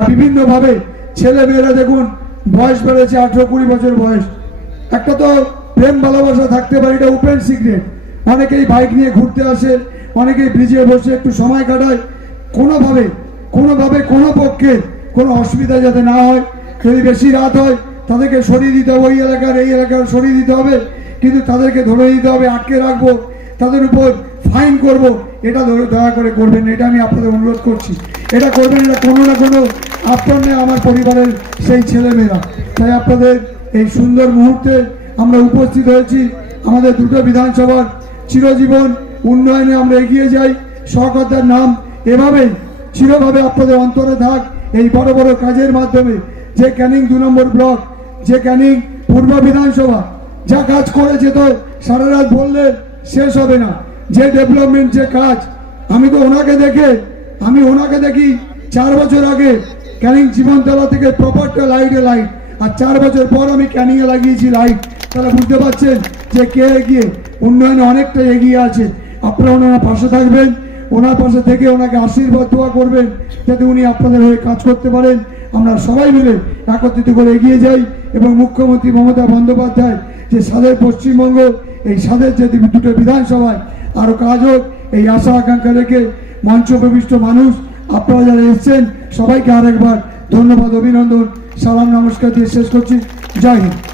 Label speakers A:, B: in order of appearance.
A: বিভিন্নভাবে ছেলে মেয়েরা দেখুন, বয়স বেড়েছে আঠেরো কুড়ি বছর বয়স। একটা তো প্রেম ভালোবাসা থাকতে পারে, এটা ওপেন সিক্রেট অনেকেই বাইক নিয়ে ঘুরতে আসে, অনেকেই ব্রিজে বসে একটু সময় কাটায়। কোনোভাবে কোনোভাবে, কোনো পক্ষে কোনো অসুবিধা যাতে না হয়। যদি বেশি রাত হয়, তাদেরকে সরিয়ে দিতে হবে ওই এলাকার, এই এলাকার সরিয়ে দিতে হবে। কিন্তু তাদেরকে ধরে দিতে হবে, আটকে রাখব। তাদের উপর ফাইন করব। এটা দয়া করে করবেন এটা আমি আপনাদের অনুরোধ করছি। এটা করবেন এটা কোনো না কোনো আপনার আমার পরিবারের সেই ছেলেমেয়েরা। তাই আপনাদের এই সুন্দর মুহূর্তে আমরা উপস্থিত হয়েছি আমাদের দুটো বিধানসভার চিরজীবন উন্নয়নে আমরা এগিয়ে যাই। সহকর্তার নাম এভাবেই চিরভাবে আপনাদের অন্তরে থাক এই বড় বড় কাজের মাধ্যমে। যে ক্যানিং দু নম্বর ব্লক, যে ক্যানিং পূর্ব বিধানসভা, যা কাজ করেছে তো সারা রাত বললে শেষ হবে না। যে ডেভেলপমেন্ট, যে কাজ, আমি তো ওনাকে দেখে, আমি ওনাকে দেখি চার বছর আগে ক্যানিং জীবনতলা থেকে প্রপারটা লাইটে লাইট আর চার বছর পর আমি ক্যানিংয়ে লাগিয়েছি লাইট তাহলে বুঝতে পারছেন যে কে এগিয়ে, উন্নয়নে অনেকটা এগিয়ে আছে। আপনারা ওনার পাশে থাকবেন, ওনার পাশে থেকে ওনাকে আশীর্বাদ, দোয়া করবেন, যাতে উনি আপনাদের হয়ে কাজ করতে পারেন। আমরা সবাই মিলে একত্রিত করে এগিয়ে যাই এবং মুখ্যমন্ত্রী মমতা বন্দ্যোপাধ্যায় যে সাদের পশ্চিমবঙ্গ, এই সাদের যে দুটো বিধানসভায় আরও কাজ হোক, এই আশা আকাঙ্ক্ষা রেখে মঞ্চ প্রবিষ্ট মানুষ আপনারা যারা এসছেন সবাইকে আরেকবার ধন্যবাদ অভিনন্দন সালাম নমস্কার দিয়ে শেষ করছি। জয় হিন্দ।